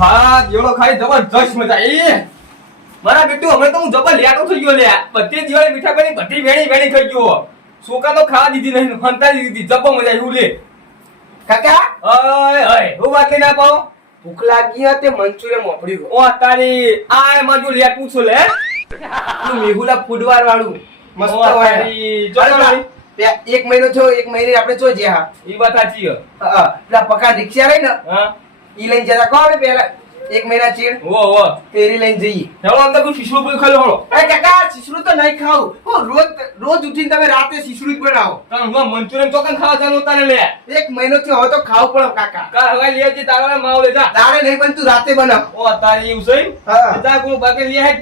હા એવડો ખાઈ જબરજસ્ત મજા આવી મારા બેટુ હવે તો હું જબર લેટો થઈ ગયો લે બધી દિવાળી મીઠા બની બધી વેણી થઈ ગયો સોકા તો ખાવા દીધી નહીં ફંતાઈ દીધી જબર મજા આવી લે કાકા ઓય ઓય હું વાત લઈને પાઉં ભૂખ લાગી હતી મંચુરિયન મોકલ્યું ઓ તારી આ માજુ લેટું છું લે મેહુલા ફૂડવાર વાળું મસ્ત ઓ હોય તારી જો તારી એક મહિનો થયો એક મહિને આપણે જો જ્યાં ઈ વાત સાચી હે પેલા પકા રિક્ષા રહી ને હા ઈ લઈને જતા કોણ પેલા એક મહિના ચીડ ઓ તેરી લઈને જઈએ હેલો અંદર કોઈ શીશડું કોઈ ખાલો હળો એ કાકા શીશડું તો નહીં ખાવું હું રોજ ઉઠીને તમે રાતે શીશડું જ બનાવો કારણ હું મંચુરિયન ચોકન ખાવા જાનું તારે લે એક મહિનો થયો હવે તો ખાવું પડે કાકા કા હવાઈ લે જે તારા માવ લે જા તારે નહીં પણ તું રાતે બનાવ ઓ તારી એવું છે હા. જા કો બાકી લે હે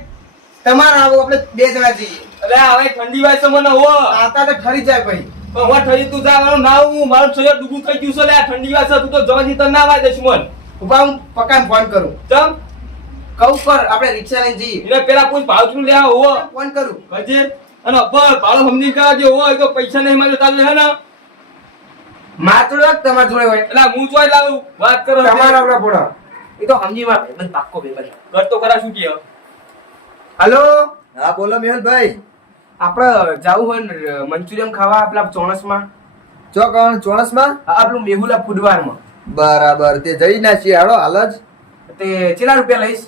તમારે આવો આપણે બે જણા જઈએ અલે હવે ઠંડી વાય છે મને હો આતા તો ઠરી જાય ભાઈ પણ હું ઠરી તું જા મારું નાવું મારું શરીર ડૂબું થઈ ગયું છે લે ઠંડી વાય છે તું તો જવાથી તો ના વાય દશમન ઉભા હું પકાને ફોન કરું ચમ કહું કર આપણે રિક્ષા લઈને જઈએ એને પેલા કોઈ ભાવચું લે હો ફોન કરું કજે અને પર ભાડો સમજી કા જે હોય તો પૈસા નહીં મળે તાલે હે ને માર જોડે હોય કે તમાર જોડે હોય એટલે હું ચોય લાવું વાત કરો તમારા આપડા પોડા એ તો સમજી માં ભાઈ પાક્કો ભાઈ ઘર તો ખરા શું કે હલો હા બોલો મેહુલભાઈ આપણે જાવું હોય ને મંચુરિયન ખાવા પેલા ચોણસમાં ચોકણ ચોણસમાં આપણું મેહુલા ફૂડવારમાં બરાબર તે જઈ ના છીએ હાલો હાલ જ તે કેટલા રૂપિયા લઈશ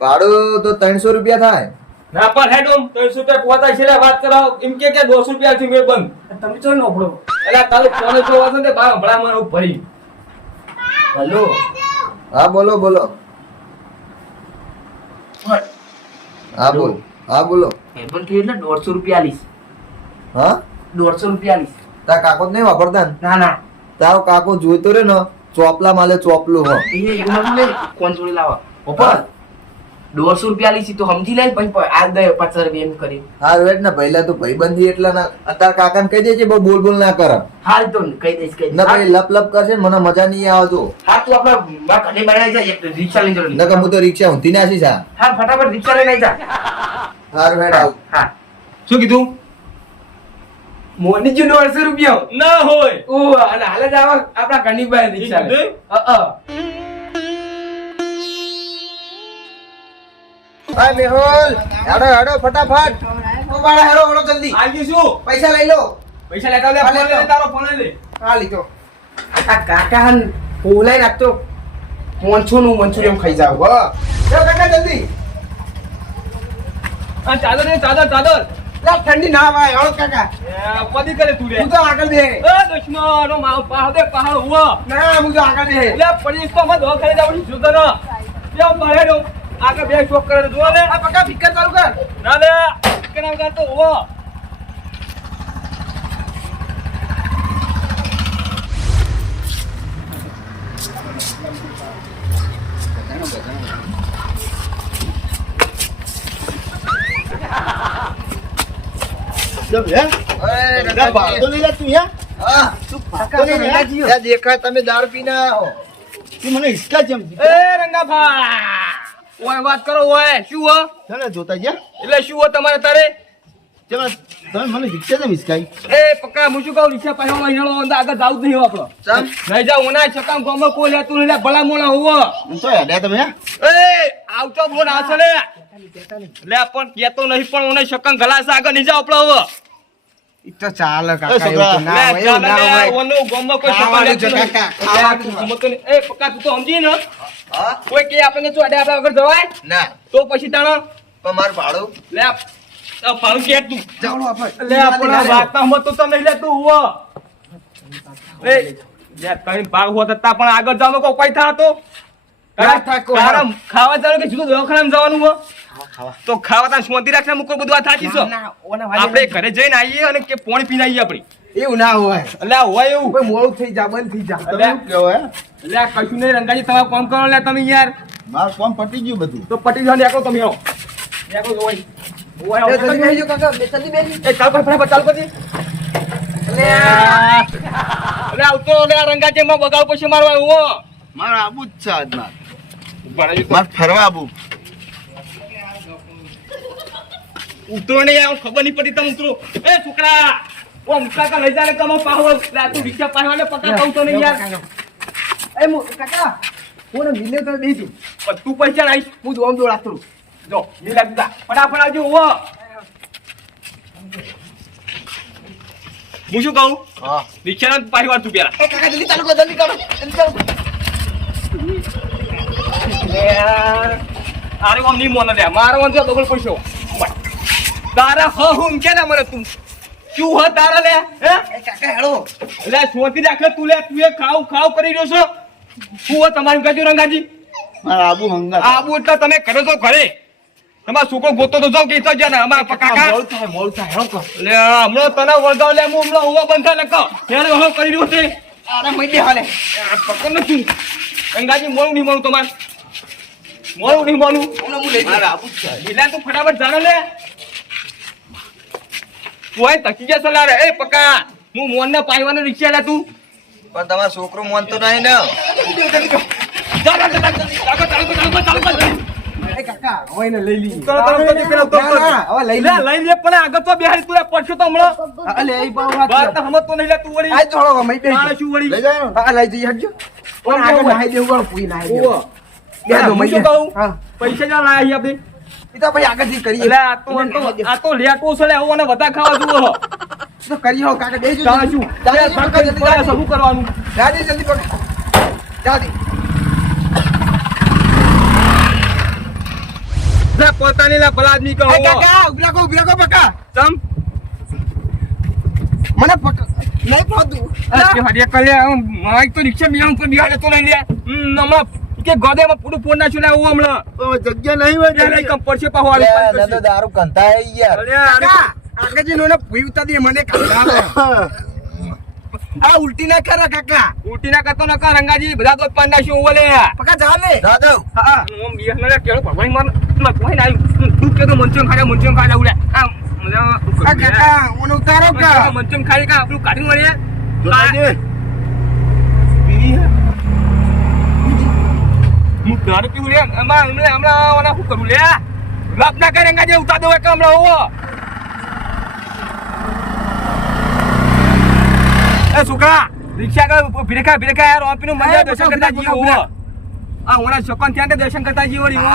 ભાડું તો 300 રૂપિયા થાય ના પર હેડો 300 રૂપિયા પોતા છે વાત કરો એમ કે 200 રૂપિયા થી મેળ બંધ તમે ચો નોપડો એટલે તારું ફોન જોવા છે ને બા ભલા મને ભરી હલો હા બોલો બોલો હા બોલ હા બોલો હેડફોન થી એટલે 150 રૂપિયા લઈશ હા 150 રૂપિયા લઈશ તા કાકો જ નહીં વાપરતા ને ના ના તારો કાકો જોઈતો રે ને ચોપલા માલે ચોપલું હો એ એવું લે કોણ જોડે લાવા ઓપર 150 રૂપિયા લઈશ તો સમજી લે પછી આ દે 50 રૂપિયા એમ કરી હા વેટ ને પહેલા તો ભાઈબંધી એટલા ના તાર કાકાને કહી દેજે બહુ બોલ બોલ ના કર હાલ તો કહી દઈશ ના ભાઈ લપ લપ કરશે ને મને મજા નહીં આવે તો હા તું આપણે માં ઘરે બનાવી જા એક રિક્ષા લઈને જરો નકર હું તો રિક્ષા ઊંધી નાસી જા હા ફટાફટ રિક્ષા લઈને આવી જા હાર વેટ આવ હા શું કીધું મોની જો 150 રૂપિયા ના હોય ઓ અને હાલ જ આવા આપણા ઘરની બહાર રિક્ષા લે હા મેહુલ હેડો હેડો ફટાફટ ઓ બાળા હેરો ઓળો જલ્દી આવી શું પૈસા લઈ લો પૈસા લેતા લે હા, ફોન લેતો. લે તારો ફોન લે હા લીધો આ કાકા હન પોલાઈ નાખતો મોનછો નું મંચુરિયન ખાઈ જાવ હો લો કાકા જલ્દી આ ચાદર ને ચાદર ચાદર લા ઠંડી ના ભાઈ ઓળો કાકા પદી કરે તું લે હું તો આગળ દે એ દુશ્મનો માવ પહાડે પહાડ હુવા ના હું તો આગળ દે એટલે પડી તો મત દવા ખાઈ જાવ છું તને કેમ મારે દો આગળ બે શોક કરે જો ને આ પકા ફિકર ચાલુ કર ના લે કેમ કર તો હુવા દેખાય તમે દારૂ પીને આવો એ રંગાભા ઓય વાત કરો ઓય શું હો એટલે શું હો તમારે તારે એ પક્કા હું શું કહું રિક્ષા પાછો મહિનાનો અંદર આગળ જાવ જ નહીં આપણો ચમ નહીં જાવ ઓના છકામ ગામમાં કોઈ લેતું નહીં લે ભલા મોણા હોવો એ આવતો ફોન આવશે લે લે પણ કેતો નહીં પણ ઓને છકામ ગલાસ આગળ નહીં જાવ આપણો હવે તો ચાલે કાકા એવું તો ના લે હોય એવું ના ચાલે હોય ઓનો ગામમાં કોઈ છકામ ખાવાનું લેતું છે નહીં. કાકા, ખાવાનું. એ પક્કા તું તો સમજી ને હા કોઈ કે આપણે ચોડે આપણે આગળ જવાય ના તો પછી તાણો પણ મારું ભાડું લે પાડું કે તું ચાલો આપણે લે આપણા વાતમાં તો તમે લે તું હુઓ એ લે કઈ ભાગ હોત તા પણ આગળ જવાનો કોઈ કોઈ થા તો ના થાય કોઈ. ખાવા જવાનું કે જુદું દવાખાનામાં જવાનું હો તો ખાવા તા શાંતિ રાખને મુકો બધું આ થાચી છો ના, ઓના વાલી આપણે ઘરે જઈને આવીએ અને કે પાણી પીને આવીએ આપણે એવું ના હોય એટલે આ હોય એવું કોઈ મોડું થઈ જા બંધ થઈ જા એટલે એટલે આ કશું નહીં રંગાજી તમે કામ કરો લે તમે યાર મારું કામ પતી ગયું બધું તો પટી જવાનું એકલો તમે આવો એકલો હોય ઓય એ જલ્દી બેસી જાઓ કાકા જલ્દી બેસી એ ચાલ ફટાફટ ચાલ પછી અરે આવતો લે આ રંગાજી માં બગાવ પછી મારવા હો મારે આબુ જ છે આજમાં મારે ફરવા આબુ ઉતરો નહીં આવ ખબર નહીં પડી તમે ઉતરો એ છોકરા ઓ મુકા લઈ જાય કમો પાહો તું રિક્ષા પાહો ને પકા પાઉ તો નહીં યાર કાકા કોને મિલે તો દેજો પણ તું પૈસા લાવીશ હું તો આમ દોડાતો રહું. જો લીલા દીધા ફટાફટ આવજો ઓવો હું શું કહું હા રિક્ષાના પાછી વાર તું પેલા એ કાકા જલ્દી ચાલુ કરો જલ્દી કરો જલ્દી ચાલુ કરો. અરે આમ નહીં મોને લે મારો વાંધો ડબલ પૈસો તારા હ હું કે ના મને તું શું હ તારા લે હે એ કાકા હેળો લે સોતી રાખે તું લે તું એ ખાવ કરી રહ્યો છો શું હ તમારું કહેજો રંગાજી મારા આબુ હંગા આબુ એટલે તમે કરો તો ઘરે તમારો છોકરો ગોતો તો જાવ કે તો જ્યાં ને અમારા કાકા મોડું થાય હેળો કરો. લે હમણાં તને વળગાવ લે હું હમણાં હોવા બંધ થાય લખો ત્યારે હું કરી રહ્યો છે અરે મઈ દે હાલે આ પકડ ન તું રંગાજી મોડું નહીં મોડું તમારે મોડું નહીં મોડું હમણાં હું લઈ જઈશ. મારા આબુ છે લીલા તું ફટાફટ જાણો લે તું આ તકી ગયા સલાહ રે એ પકા હું મોનને પાઈવાનો રિક્ષા લે તું પણ તમારો છોકરો માનતો નહીં ને ચાલ એ કાકા હવે એને લઈ લઈએ. કરો ના, ના, હવે લઈ લે લઈએ. લઈ લે પણ આગળ તો બેહાડી તું પડશો તો હમણાં અલે એ બહુ વાત વાત છે. તો સમજતો નહીં લે તું વળી આ જોડો મઈ દે તારે શું વળી લઈ જાય ને હા લઈ જઈએ હટજો પણ આગળ નાહી દેવું ગણ પૂરી નાહી દેવું ઓવો. બે દો હું મઈ શું દે. કહું? હા પૈસા જ્યાં લાયા આપણે એ તો ભાઈ આગળથી કરીએ એટલે આ તો લેટો છે લે હું અને બધા ખાવા જુઓ તો કરીએ હો કાકા દેજો ચાલ શું ચાલ કાકા જલ્દી ચાલ જાઓ. શું કરવાનું જાદી જલ્દી પકડ જાદી લે પોતાની લે ભલા આદમી કહો એ કાકા ઉભરા કો પકા ચમ મને પકડ નહીં પહોંચતું કે હરિયા કલે માઈક તો રિક્ષા મિયા ઉપર બિહાડે તો લઈ લે હમણાં કે ગોદેમાં પૂરું ફોન નાખ્યું લે આવું હમણાં જગ્યા નહીં હોય લે કમ પડશે પાહો અરે, આવી ના તો દારૂ કંતા હે યાર કાકા આગળ નો ભૂઈ ઉતારી મને કાકા આ ઉલટી ના કરા કાકા ઉલટી ના કરતો નકા રંગાજી બધા તો પાન નાખ્યું ઓલે પકા જા લે દાદવ હા હું બિહાર ના કેળો ભગવાન માર કોઈ ના તું કે તો મંચમ ખાઈ ઉલે આ આ કાકા મને ઉતારો કા મંચમ ખાઈ કા આપણું કાઢી મળીએ હું દારૂ પીવું લે હમણાં ઓલા શું કરું લે લાપ ના કરે રંગાજી ઉતાર દો કે હમણાં હોવો એ છોકરા રિક્ષા કર ભીરેખા યાર ઓપીનું મંદિર દર્શન કરતા જીવો હો આ ઓના છોકન ત્યાં દર્શન કરતા જીવો રી હો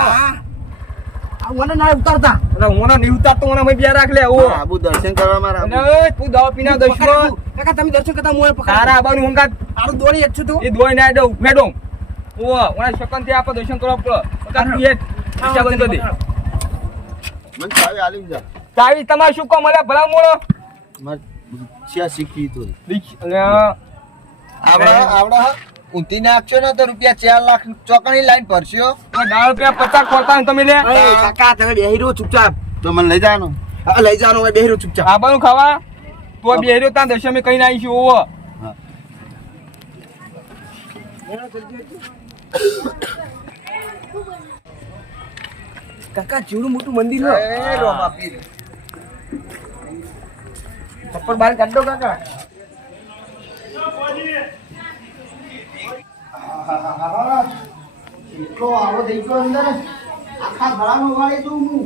આ મને ના ઉતારતા અરે ઓના નહીં ઉતારતો ઓના મેં બિયા રાખ લે હો આબુ દર્શન કરવા મારા અને ઓય તું દવા પીના દશમન કાકા તમે દર્શન કરતા મોય પકડ તારા આબાનું હંગાત આરું દોડી એક છું તું એ દોઈ ના દઉં મેડમ ઓ ઓના છોકન ત્યાં આપણે દર્શન કરવા પડે પચાસ તું એક રિક્ષા બંધ કરી દે મને ચાવી આલી જા ચાવી તમારે શું કહો મને ભલા મોળો માર રિક્ષા શીખી તો આવડા ઊંધી નાખશો ને તો રૂપિયા 4 લાખ ચોકની લાઈન ભરશો ₹50 ખોરતા ને તમે લે કાકા તમે બેહી રહ્યો ચૂપચાપ તો મને લઈ જવાનો હા લઈ જવાનો હોય બેહી રહ્યો ચૂપચાપ આબાનું ખાવા તું બે રહ્યો ત્યાં દર્શન મેં કઈ ના આવીશું ઓવો કાકા જેવડું મોટું મંદિર છે એ રોમા પીર ચપ્પલ બહાર કાઢ દો કાકા એટલો આવો દેખો અંદર આખા ગળામાં વાળી દઉં હું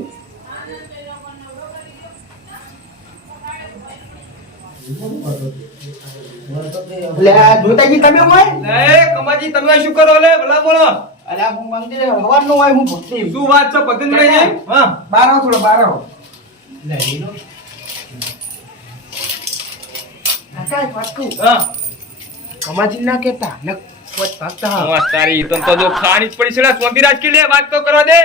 લે જોતાજી તમે હોય એ કમાજી તમે શું કરો લે ભલા બોલો અલ્યા હું મંદિરે હવારનો હોય હું ભક્તિ શું વાત છે પતંગભાઈ હા બાર આવો થોડો બાર આવો કાકા એક વાત કહું હા કમાજી ના કેતા ને કોઈ ભાગતા હા વાત તારી તન તો જો ખાણી જ પડી છે સ્વામી રાજ કે લે વાત તો કરવા દે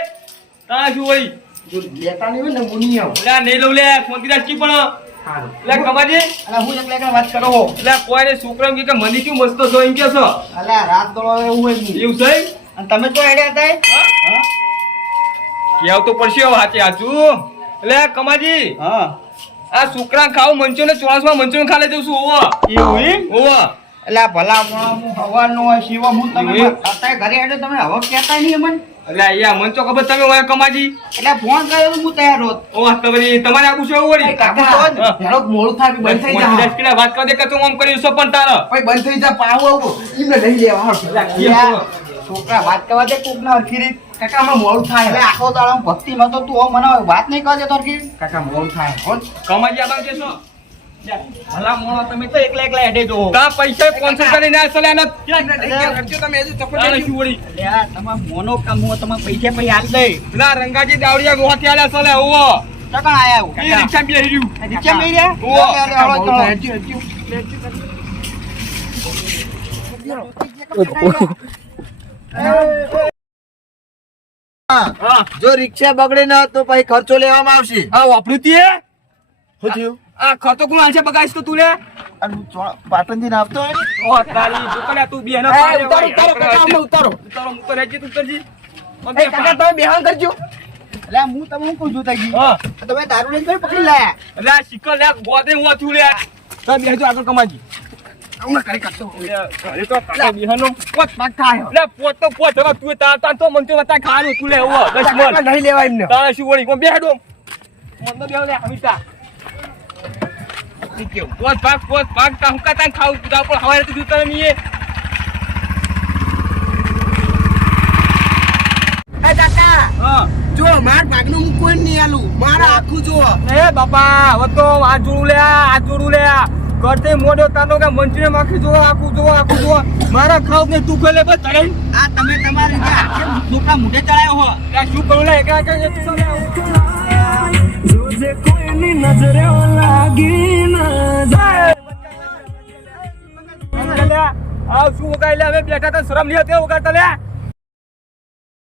તા શું વળી જો લેતા નહીં હોય ને મુનિ આવો લે નહીં લઉં લે સ્વામી રાજ કી પણ હારું લે કમાજી અલા હું એકલા એકલા વાત કરો લે કોઈને છોકરા કે મંદી કેવું મસ્ત છો એમ કે છો અલા રાત દોડો એવું હોય નહીં એવું છે અને તમે તો હેડ્યા હતા કેવ તો પડશે હવે હાચે હાચું લે કમાજી હા આ છોકરા ખાવ મંચો ને 44 માં મંચો ખા લેજો શું ઓવો એવું એમ ઓવો અલા ભલા હું હવાનો હોય શિવા હું તમે એવું? અત્યારે ઘરે હેડો તમે હવે કહેતા નહીં મને એટલે અહીંયા મંચો ખબર તમે હોય કમાજી એટલે ફોન કર્યો તો હું તૈયાર હોત ઓ તમારે આખું શું વળી કાકા હેડો મોડું થાય બંધ થઈ જાય વાત કરી દે કે તું આમ કરી છો પણ તારા ભાઈ બંધ થઈ જાય પાવ આવું એમને નહીં લેવા કેમ? છોકરા વાત કરવા દે કોક ના હરખી રીત કાકા હમણાં મોડું થાય એટલે આખો દાડો ભક્તિ માં તો તું મને વાત નહીં કરજે તો હરખી કાકા મોડું થાય હો કમાજી આબા કે છો ભલા મોણો તમે તો એકલા એકલા હેડે જો તા પૈસા 500 કરીને આ સલે ને કરજો તમે હજુ ચપ્પલ તારે પહેરજો. શું વળી અલ્યા તમાર મોનો કામ હું તમાર પૈસા પૈ હાલ દે પેલા રંગાજી દાવડિયા ગોહાથી આલ્યા સલે ઓવો ટકા આયા ઈ રિક્ષા બે હેર્યું રિક્ષા મેં રહ્યા ઓવો હા જો રિક્ષા બગડે ન તો પછી ખર્ચો લેવામાં આવશે. આ વાપર્યું તીએ શું થયું? આ ખર્ચો કોણ આલશે બગાઈશ તો તું લે અને હું પાટણથી ને આવતો હોય ને ઓ તારી દુકાને તું બે ના ઉતારો કાકા અમને ઉતારો ઉતારો હું તો રહેજે તું ઉતરજી એ કાકા તમે બેહાન કરજો અલ્યા હું તમને શું કહું છું તાજી હા તમે દારૂ લઈને થોડી પકડી લાયા એટલે આ શિકર લે ગોદે હું થયું લે તો બેહજો આગળ કમાજી હમણાં કરી કાઢતો અરે તો કાકા બિહાનો પોત પાક થાય લે પોત તો પોત હવે તું તાર તો મન તો વતા ખાવાનું તું લે ઓવો 10 મન કાકા નહીં લેવા એમને તારે શું વળી કોણ બેહડો મન તો બેહો લે હમીતા પોત પાક તા હુકા તા ખાવ તું પણ હવારે તો જૂતા નહીં એ કાકા હા જો માર ભાગનું હું કોઈ નહીં આલું મારા આખું જો એ બાપા હવે તો આ જોડું લે કરતે મોડો તાનો કે મંચને માખી જો આખું મારા ખાવ ને તું ખેલે બસ તરે આ તમે તમારી રીતે આખે મોટા મુઢે ચડાયો હો આ શું કરું લે એકા એકા આ શું વગાઈ લે હવે બેઠા તો શરમ નહીં હતી વગાડતા લે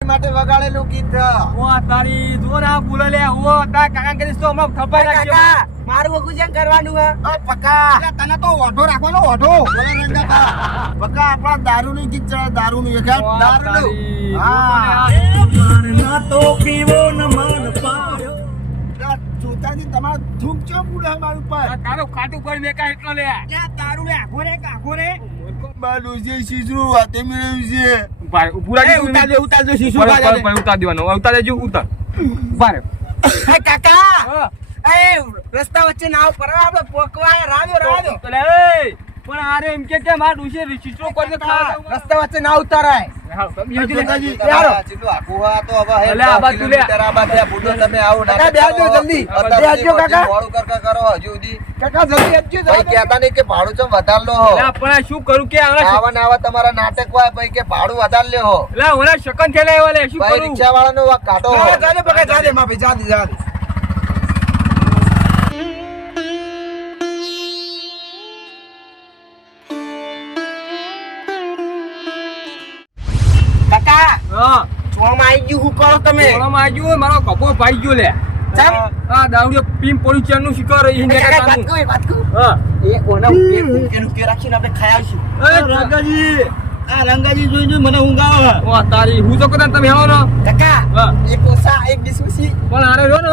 માટે વગાડેલું ગીત ઓ તારી જોર આ બોલે લે ઓ તા કાકા કરીશ તો હમણાં થપાઈ નાખજે કાકા મારું વગું જેમ કરવાનું હે પક્કા અલ્યા તને તો ઓઢો રાખવાનો ઓઢો બોલે રંગાબા. પક્કા આપણા દારૂનું ગીત ચડાવે, દારૂનું એક હેડ, ઓ દારૂનું. તારી, હા. ઓ જોતાથી તમારો ધૂપ ચો પૂરે મારું પર તારો ખાતું પર મેં કાંઈ એટલો લે અલ્યા દારૂ લે આખો રે મારું જે શીશરું વાતે મેળવ્યું છે. ભાઈ ઉભુરા એ ઉતારજો શીશુ ઉતાર દેવાનો ઉતાર દેજો ઉતાર બારે એ કાકા એ રસ્તા વચ્ચે નાવ પર આપણે પોકવા રાજો તો લે એ પણ આરે એમ કે માર ડુશે રિસિસ્ટો કરી દે ખાવા રસ્તા વચ્ચે નાવ ઉતારાય જોતાજી, યારો. જેટલું આખું આ તો હવે હે અલે આ બાજુ લે. કિલોમીટર આ બાજુ આ બુડો તમે આવો ના કાકા, બેસજો જલ્દી. અત્યાર બેસજો સુધી કાકા. મોડું કરો હજુ સુધી કાકા જલ્દી આપજો ભાઈ કહેતા નહીં કે ભાડું ચમ વધાર લો હો. લે પણ આ શું કરું કે આવા ને આવા તમારા નાટક હોય ભાઈ કે ભાડું વધાર લે હો. લે ઓલા શકન થેલા એવા લે શું ભાઈ કરું રિક્ષા વાળાનો વાક કાઢો હો. જાને બકા જાને માં ભાઈ જાદી કાકા હા ચોમ આવી ગયું હું કરો તમે ઓલામાં આજુ મારો કપો ભાઈ ગયો લે ચમ? આ દાવડિયો પીમ પોડી ચેન નું શિકાર રહી ને કાકા, કાનું વાત કહું હા એ કોના ઉકેનું કે રાખીને આપણે ખાઈ આવશું એ રંગાજી આ રંગાજી જોઈ મને ઊંઘ આવે ઓ તારી હું તો કદાચ તમે હેવો ને કાકા હા. એક ઓસા એક ડિસ્કુસી પણ આરે રહ્યો ને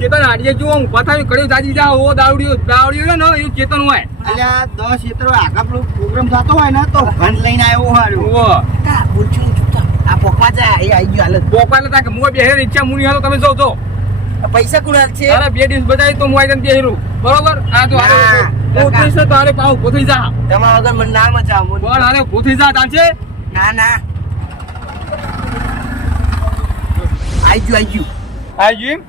ચેતન આડીએ જો હું પથારી કડી દાદી જા ઓ દાવડિયો ને એ ચેતન હોય અલ્યા 10 ક્ષેત્રો આગળ પેલો પ્રોગ્રામ થતો હોય ને તો ઘંટ લઈને આવ્યો હારું ઓ કાકા બોલજો ને ચૂપચાપ આ પોકવા જાય એ આવી ગયું હાલત પોપાલે તા કે મુએ બે હેર ઈચ્છા મુની હાલો તમે જો પૈસા કુણાલ છે તારે બે દિવસ બતાવી તો હું આઈ તને બેહરું બરોબર આ તો ના, હારે પોતરી છે તારે પાવ પોતરી જા તમારા વગર મને ના મજા આવે. પણ હારે પોતરી જા તાંચે ના ના આઈ ગયું આઈ જીમ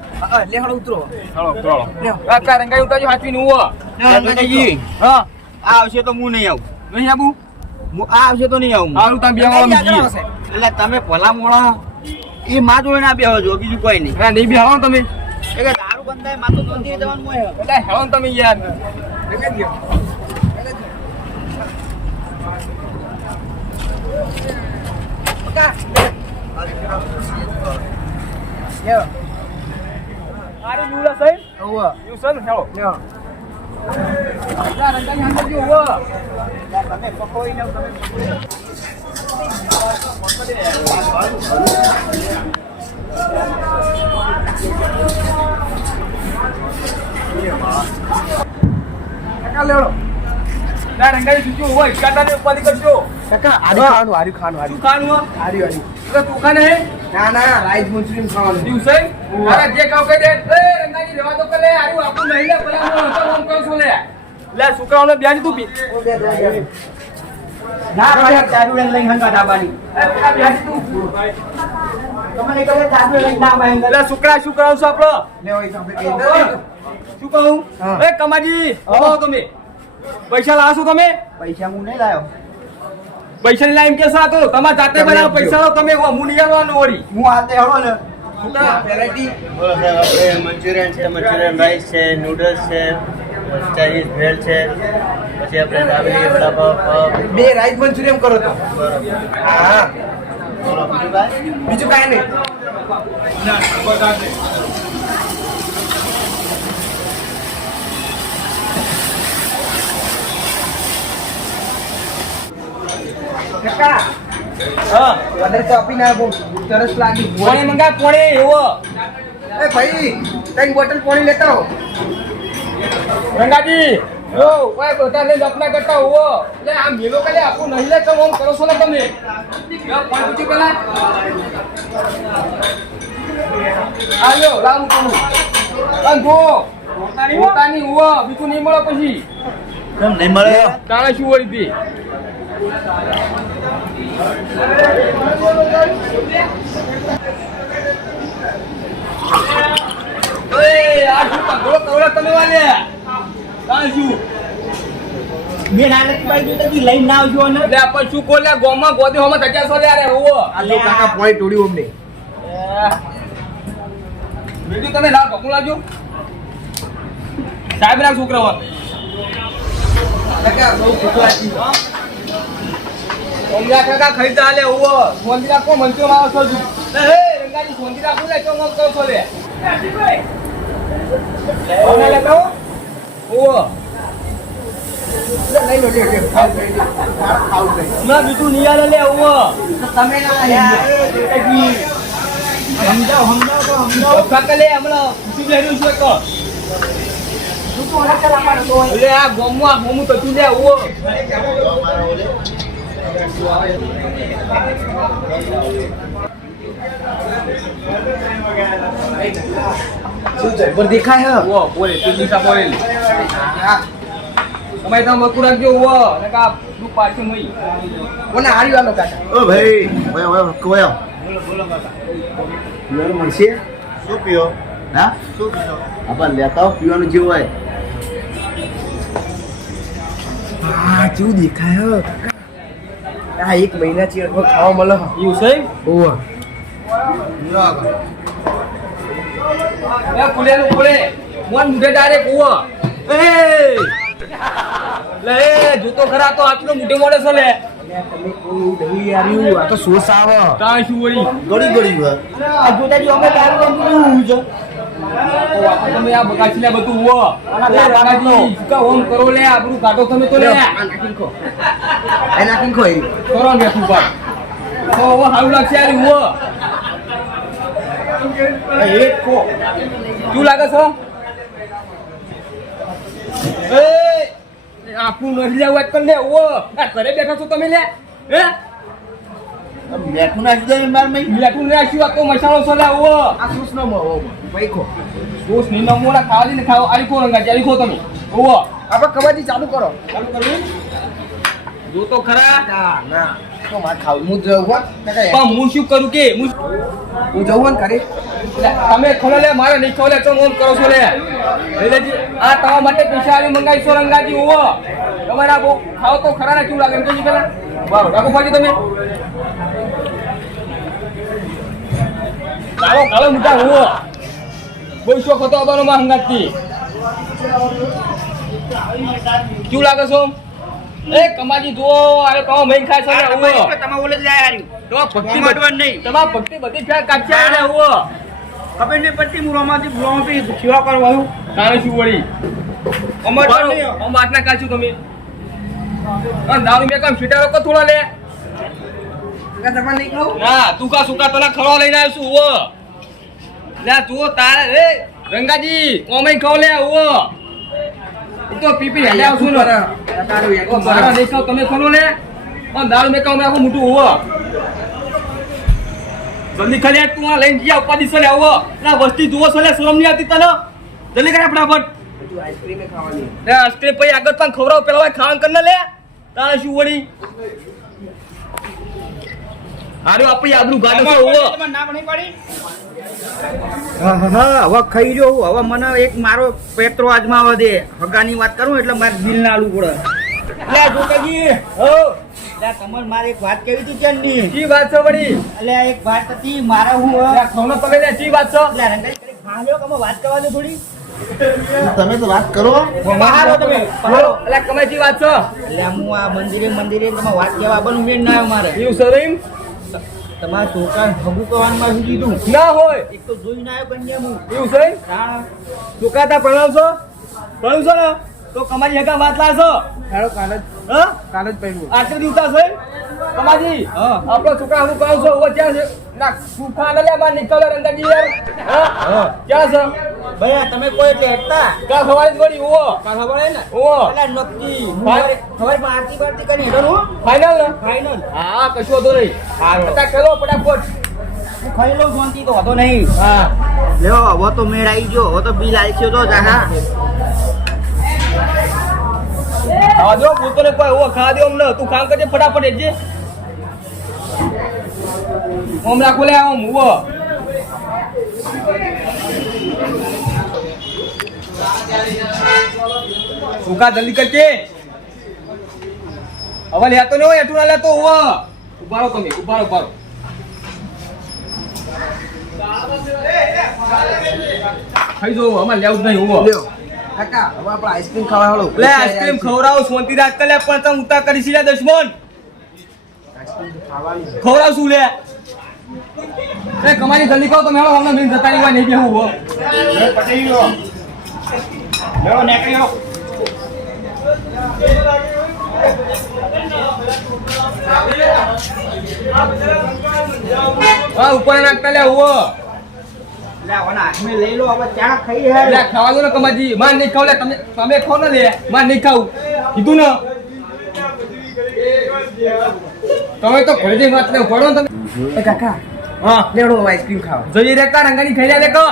લે હળો ઉતરો ચાલો ચાલો લ્યો. આ કા રંગાઈ ઉતાજી હાચવી નું હો રંગાજી હા આ આવશે તો હું નહીં આવું નહીં આબુ આ આવશે તો નહીં આવું હારું તા બે આમ જી એટલે તમે ભલા મોણા એ માં જોડે ના બેહો છો બીજું કોઈ નહીં હા નહીં બે હાલો તમે એ કે દારૂ બંધાય માં તો બંધી જવાનું હોય એટલે હેલો તમે યાર આરે યુલા સઈ ઓવા યુસન હેલો લ્યો આ રંગાઈ હાંડે જો હો તમે પકોઈ ને તમે કાકા લેવડો ના રંગાઈ જુજો હોય કાટાને ઉપાધિ કરજો કાકા આર્યું ખાવાનું શું ખાવાનું હો? આર્યું એટલે તું ખાને હે ના ના રાઈસ મંચુરિયન ખાવાનું દિવસે અરે જે ખાવ કે દે એ રંગાજી રેવા તો કે લે આરું આપણું નહીં લે પેલા હું હતો હું કહું છું લે છોકરાઓને બ્યાજી તું પી ના ભાઈ દારૂ લઈને હંગા ડાબાની એ પેલા બ્યાજી તું તમને કહે દારૂ લઈને ના ભાઈ એટલે છોકરા શું કરાવ છો આપણો લેવો એ તો આપણે કહી દઈએ. શું કહું હા. એ કમાજી આવો તમે પૈસા લાવશો તમે પૈસા હું નહીં લાવ્યો. પૈસા ની લાઈન કેસા તો તમારે જાતે તમે બનાવો આપજો. પૈસા લો તમે હું નહીં આવવાનો વળી હું હાથે હળો ને. વેરાયટી બોલો સાહેબ, આપણે મંચુરિયન છે, મંચુરિયન રાઈસ છે, નૂડલ્સ છે, ચાઇનીઝ ભેળ છે, પછી આપણે દાબેલી, વડાપાવ, પાવ. બે રાઈસ મંચુરિયન કરો તો બરોબર. હા બોલો બીજું કાંઈ? બીજું કાંઈ નહીં કાકા હા વધારે તો આપીને આ બહુ સરસ લાગી પોણી મંગા પોણી એવો એ ભાઈ ત્રણ બોટલ પાણી લેતા આવો રંગાજી ઓ ઓય બધાને લપના કરતા હોવો એટલે આ મેલો કાલે આપું નહીં લે તો આમ કરો છો ને તમે યો પાણી પીજો પેલા આલ્યો લાવ હું અંગો પોતાની હોવો બીજું નહીં મળે પછી કેમ નહીં મળે? તાણે શું વળી દે ઓય આ શું પગલો કરો તમે વાલે તાણે શું મેં નાનક બાઈ જોતા જી લઈને ના આવજો ને. એટલે આપણે શું કોલ્યા ગોમાં ગોદી હોમાં ધક્યા છો લે અરે હોવો આ તો કાકા પોઈન્ટ તોડ્યું અમને બીજું તમે લાવ ઢોકું લાવજો સાહેબ ના છોકરા કાકા બહુ ભૂખ લાગી ઓમલા કાકા ખરીદા લે હોવો સોંદી રાખો મંચો માં આવશો છું હે રંગાજી સોંદી રાખો લે ચોમ કરો છો લે ઓને લે કહો હોવો લઈ લો લે ખાવ ખાવ ના બીજું નિયાલે લે હોવો તમે ના સમજાવો સમજાવો તો સમજાવો. કાકા લે હમણાં શું લેરું છે તો તું તો ઓલા કલા પાડો તો હોય. એટલે આ ગોમું તો તું લે હોવો શું જબર દેખાય હે હોવો બોલે તું દિશા બોલે હા તમે તો મકુ રાખજો હોવો ને કા દુખ પાછું મઈ કોને હારી વાલો કાકા ઓ ભાઈ ઓય ઓય કોયો પીવાનું મળશે? શું પીઓ? હા શું પીશો? આપણે લેતા આવો પીવાનું જેવું હોય. હા કેવું દેખાય હે કાકા આ એક મહિના થી ખાવા મળે હે એવું છે ઓવા એ કુલેલું કુલે મોન મુઢે ડાયરેક્ટ હોવો એ લે જોતો ખરા તો આટલો મુઢે મોડે છે લે તમે કોઈ દહી આર્યું આ તો સોસ આવે તા શું વળી ગળી ગળી હોય. આ જોતા જી અમે દારૂ બંધી છે. ઓ આ તમે આ બગાસી લે બધું હોવો એ રાગાજી કા હોમ કરો લે આપણું કાઢો તમે તો લે આ નાખીને ખો આ નાખીને ખો એ કરો ને તું પર તો હવે હારું લાગશે યાર હોવો એ એક કો શું લાગે છે એ આપણું નથી લેવું એક કર લે ઓ આ ઘરે બેઠા છો તમે લે હે મેઠું નાખી દે માર મઈ. મિલાટું નાખ્યું આ તો મસાલો છે લે ઓ આ સોસ નો મો ભાઈ ખો દોસ્ત ની નમોના ખાવા દે ખાઓ આરી ખો રંગા આરી ખો તમે ઓ આપણે કબાડી ચાલુ કરો ચાલુ કરવું જો તો ખરા ના ના તો માર ખાવ હું જઉં હો કાકા પણ હું શું કરું કે હું જઉં ને કરે તમે ખોલે લે મારે નહીં ખોલે તો ઓન કરો છો લે લેજી આ તમારા માટે પૈસા આવી મંગાઈ છો રંગાજી ઓ તમારા બહુ ખાવ તો ખરા ને કેવું લાગે એમ કહી પેલા બરાબર રાખો પાછી તમે કાળો કાળો મોટા હુઓ બહુ શોખ હતો અબાનો માં હંગાતી કેવું લાગે છો એ કમાજી જુઓ આ તો મૈન ખાય છે ને હુઓ તમે ઓલે જ લાયા હાર્યું. તો ભક્તિ મોહમ્મદ નહીં. તમાર ભક્તિ બધી ફેર કાઢ્યા ને હુઓ ખબર નહીં પડતી હું રમાથી ભૂલામાં પી સેવા કરવાનું. તારે શું વળી અમારે તો બરો નહીં. હું વાત ના કાચું તમે આ દારૂ મેં કામ ફીટારો કો થોડા લે કાકા તમારે નહીં ખાવું ના તું કા સુકા તને ખરો લઈને આવ્યો છું ઓ લે તું તારે એ રંગાજી ઓમે ખાવ લે ઓ ઈ તો પીપી હેલે આવ છું ને તારું એક ઓ મારા દેખાવ તમે ખરો લે ઓ દારૂ મેં કામ આખું મોટું હોવો જલ્દી ખાલી આ તું આ લઈને ગયા ઉપાડી છે લે આવો ના વસ્તી જુઓ છે લે શરમ નહીં આવતી તને જલ્દી કરે ફટાફટ હજુ આઈસ્ક્રીમ ખાવાની લે આઈસ્ક્રીમ પછી આગળ પણ ખવડાવ પેલા ભાઈ ખાવાનું કર લે તારે શું વળી હારું આપણી આબરૂ ગાડો છે ઓવો તમારે ના પણ નહીં પાડી. હા હવે ખાઈ રહ્યો હું. હવે મને એક મારો પેટ્રો આજમાવા દે. હગાની વાત કરું એટલે મારે દિલ ના આલવું પડે. લે જોકાજી હો લે કમલ મારે એક વાત કેવી હતી ચંદી. કી વાત છે વળી? એટલે એક વાત હતી મારે હું લે ખોનો તમે લે કી વાત છે? લે રંગાઈ ભાલ્યો કમો વાત કરવા દે થોડી. તમે તો વાત કરો. પહાડો તમે પહાડો. એટલે કમે કી વાત છે? એટલે હું આ મંદિરે તમે વાત કહેવા બન ઉમેર ના આવ્યો મારે. એવું સરીમ તમારા છોકરા હગું કરવાનું માં શું કીધું? ના હોય એક તો જોઈ ના આવ્યો કન્યા હું. એવું છે? હા સુકાતા ભણાવશો ભણશો ને તો કમાજી હકા વાત લાવશો. હેડો કાલ જ હા પહેર્યું. આટલી દિવસ છે કમાજી હા. આપણો છોકરા હું કહું છું ઓ ક્યાં છે ના સુખા ન લે બાર નીકળો રંગાજી યાર હા ક્યાં છે ભૈયા તમે કોઈ એટલે હેઠતા કા ખવાય જ વળી ઓ કા ખબર હે ને ઓ પેલા નક્કી ખબર માં આરતી બારતી કરીને હેડો હું ફાઇનલ ને ફાઈનલ હા કશું વાંધો નહીં અત્યારે કરો ફટાફટ હું ખાઈ લઉં શાંતિ તો હતો નહીં. હા લ્યો હવે તો મેળ આવી ગયો. હવે તો બિલ આલસ્યો તો જાહા. હા જો બોલતો ને કોઈ ઓ ખા દે અમને તું કામ કરજે ફટાફટ એજે ઓમ રાખો લે ઓમ ઓ સુકા જલ્દી કરજે હવે લેતો ને હોય એટું ના લેતો ઓ ઉભારો તમે ઉભારો ખાઈ જો અમારે લેવું જ નહીં ઓ લ્યો કાકા હવે આપણે આઈસ્ક્રીમ ખાવા હાલો. લે આઈસ્ક્રીમ ખવડાવો શાંતિ રાખ લે પણ તમે ઉતા કરી છે દશમન ખવડાવ શું લે એ કમાની જલ્દી કહો તો મેળો અમને મિલ જતા નહીં હોય નહીં બેહું હો લ્યો નીકળ્યો. હા ઉપર નાખતા લે હો લે ઓના હાથમે લઈ લો હવે ચા ખાઈ હે. લે ખાવા દો ને કમાજી માર નહીં ખાવ લે તમે ખાવ ને લે માર નહીં ખાવ કીધું ને તમે તો ઘરે જઈ વાત ને પડો ને તમે એ કાકા હા લેડો હવે આઈસ્ક્રીમ ખાવા. જોઈએ રે કા રંગાની ખાઈ લે કો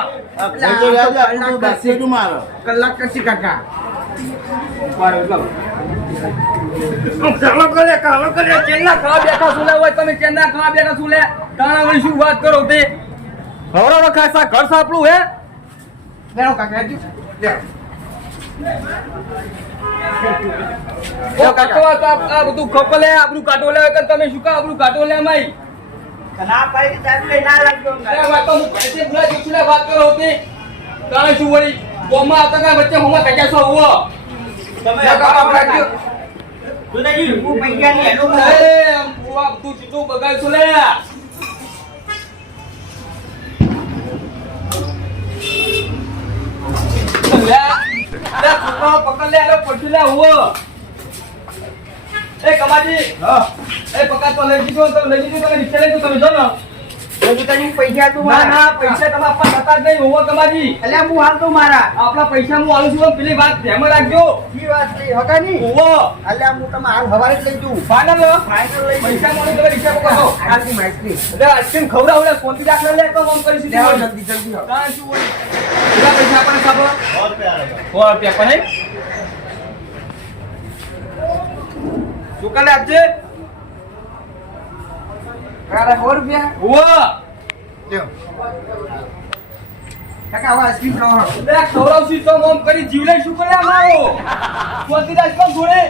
કલાક કરશે કાકા. કાલો કરે ચેન્ના ખાવા બેઠા શું લે હોય તમે ચેન્ના ખાવા બેઠા શું લે તાણા વળી શું વાત કરો તે હવરો ખાસા ઘર સાપડું હે લેડો કાકા હેડજો. લેડો. ઓ કાકો આ બધું ખપલે આબરૂ કાઢો લે કે તમે શું કા આબરૂ કાઢો લે માઈ ના પાડી સાહેબ લઈ ના લાગજો. અરે વાત તો હું કઈસે બોલા દીકુલે વાત કરો તે તાણે શું વળી ગોમાં આવતા કા વચ્ચે હોમાં કજા છો હો તમે કાકા રાખજો સુનેજી હું પૈસા ની હેલો એ બુઆ તું સીધું બગાડ છો લે લે છોકરાઓ પકડ લે આલો પછી લે હો એ કમાજી હા એ પકડ તો લઈ દીધો તમે રિક્ષા લઈ તમે જો ને પૈસા તું ના ના પૈસા તમે આપવા થતા જ નહીં હોવો કમાજી એટલે હું હાલ તો મારા આપણા પૈસા હું આલું છું પેલી વાત ધ્યાનમાં રાખજો ઈ વાત નહીં હતા ની હોવો એટલે હું તમે હાલ હવારે જ લઈ જઉં. ફાઇનલ ફાઇનલ લઈ પૈસા મળે તમે રિક્ષા પકડો આઈસ્ક્રીમ આઈસ્ક્રીમ. એટલે આઈસ્ક્રીમ ખવડાવો લે શાંતિ રાખ લે તો કામ કરી લેવો સીધી જલ્દી જલ્દી આવો. કાં શું હોય કેટલા પૈસા આપણને ખાબો ₹100 પણ શું કાલે આપજે કાકા 100 રૂપિયા. હોવો લ્યો કાકા હવે આઈસ્ક્રીમ ખાવા હાલો. લે ખવડાવશી તો કામ કરી જીવલે શું કરે અમારો શાંતિ રાખ કોણ જોડે